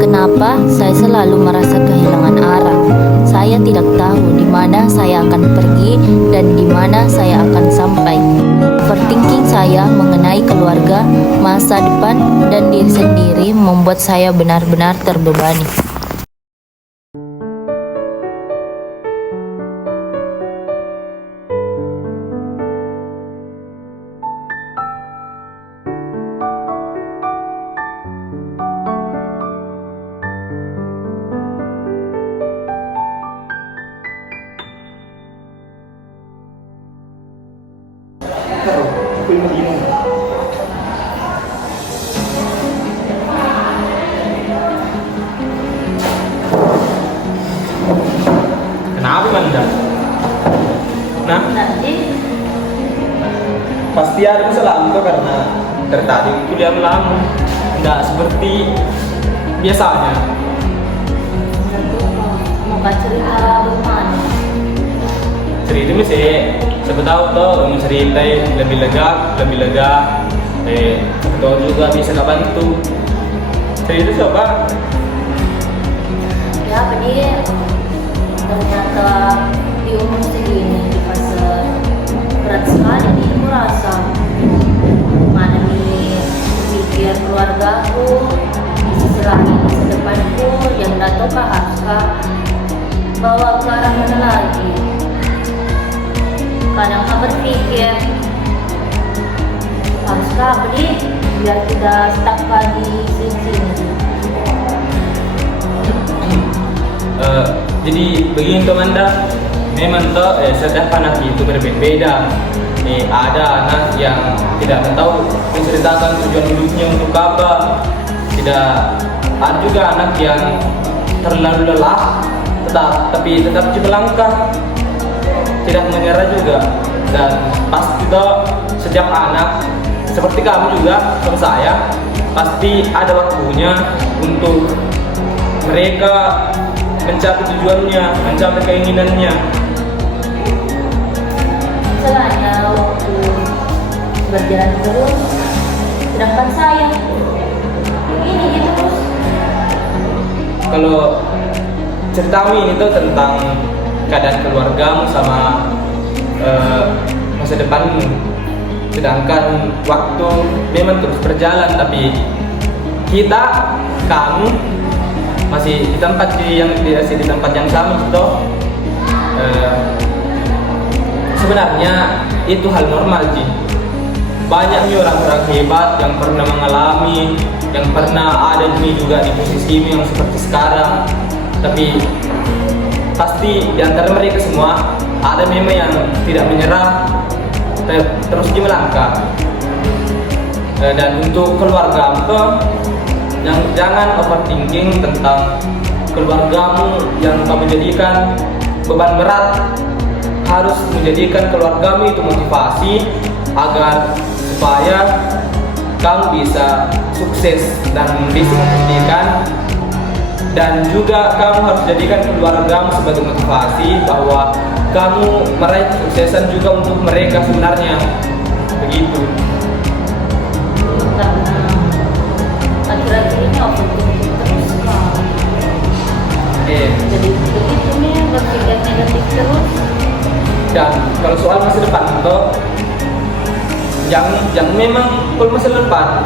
Kenapa saya selalu merasa kehilangan arah? Saya tidak tahu di mana saya akan pergi dan di mana saya akan sampai. Overthinking saya mengenai keluarga, masa depan, dan diri sendiri membuat saya benar-benar terbebani. Kenapa Manda? Nah, Pasti ada kesalahan tuh karena dari tadi kuliah melamun, tidak seperti biasanya. Mau cerita bagaimana? Cerita sih, siapa tahu tuh mau cerita lebih lega. Siapa tahu juga bisa bantu. Cerita siapa? Ya benih, ternyata di umur segini di fase berat sekali nih aku rasa. Mana nih pikir keluargaku, di sisi lain masa depanku yang gak tahu haruskah bawa ke arah mana lagi. Kadang aku berpikir haruskah apa nih biar kita stuck di sini. Jadi begini tuh Manda, memang tuh setiap anak itu berbeda. Ada anak yang tidak tahu menceritakan tujuan hidupnya untuk apa. Tidak ada juga anak yang terlalu lelah, tapi tetap melangkah, tidak menyerah juga. Dan pasti tuh setiap anak seperti kamu juga, sama saya, pasti ada waktunya untuk mereka mencapai tujuannya, mencapai keinginannya. Salahnya waktu berjalan terus, sedangkan saya ini gitu terus. Kalau ceritamu ini tuh tentang keadaan keluargamu sama masa depanmu, sedangkan waktu memang terus berjalan, tapi kamu masih di tempat di tempat yang sama itu. Sebenarnya itu hal normal sih. Banyak nih orang-orang hebat yang pernah mengalami, yang pernah ada juga di posisi yang seperti sekarang. Tapi pasti di antara mereka semua ada memang yang tidak menyerah, terus melangkah. Dan untuk keluarga jangan overthinking tentang keluargamu yang kamu jadikan beban berat. Harus menjadikan keluargamu itu motivasi agar supaya kamu bisa sukses dan bisa membuktikan. Dan juga kamu harus jadikan keluargamu sebagai motivasi bahwa kamu meraih kesuksesan juga untuk mereka sebenarnya. Begitu. Karena akhir-akhir ini overthinking terus jadi begitu nih, berpikir negatif terus. Dan kalau soal masa depan tuh, yang memang kalau masa depan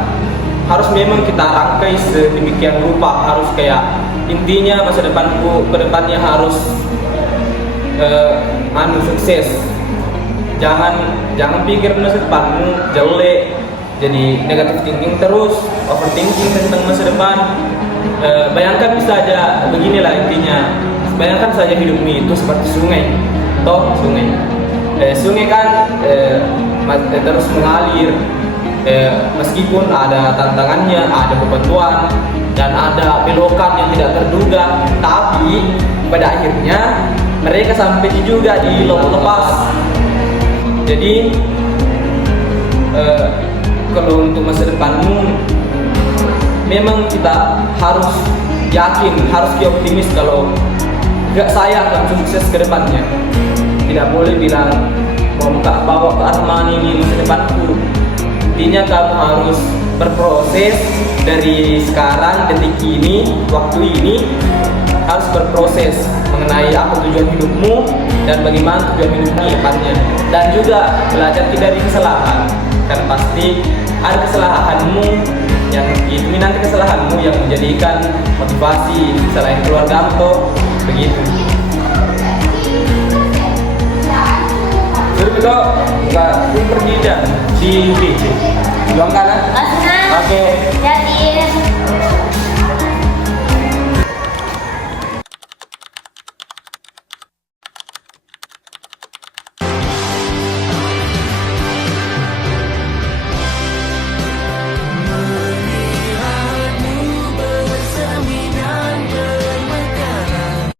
harus memang kita rangkai sedemikian rupa, harus kayak intinya masa depanku ke depannya harus sukses. Jangan pikir masa depanmu jelek, jadi negatif thinking terus, overthinking tentang masa depan. Bayangkan bisa aja beginilah intinya. Bayangkan saja hidupmu itu seperti sungai. Sungai kan terus mengalir, meskipun ada tantangannya, ada bebatuan, dan ada belokan yang tidak terduga, tapi pada akhirnya mereka sampai juga di laut lepas. Jadi kalau untuk masa depanmu memang kita harus yakin, harus optimis kalau saya akan sukses ke depannya. Tidak boleh bilang mau bawa ke arah mana ini masa depanku. Intinya kamu harus berproses dari sekarang, detik ini, waktu ini harus berproses mengenai apa tujuan hidupmu dan bagaimana tujuan hidupmu ke depannya, dan juga belajar dari kesalahan, kan pasti ada kesalahanmu yang itu nanti kesalahanmu yang menjadikan motivasi selain keluarga atau begitu. Suruh kita nggak pergi dan di UGC. Juang kanan. Asna. Oke. Ya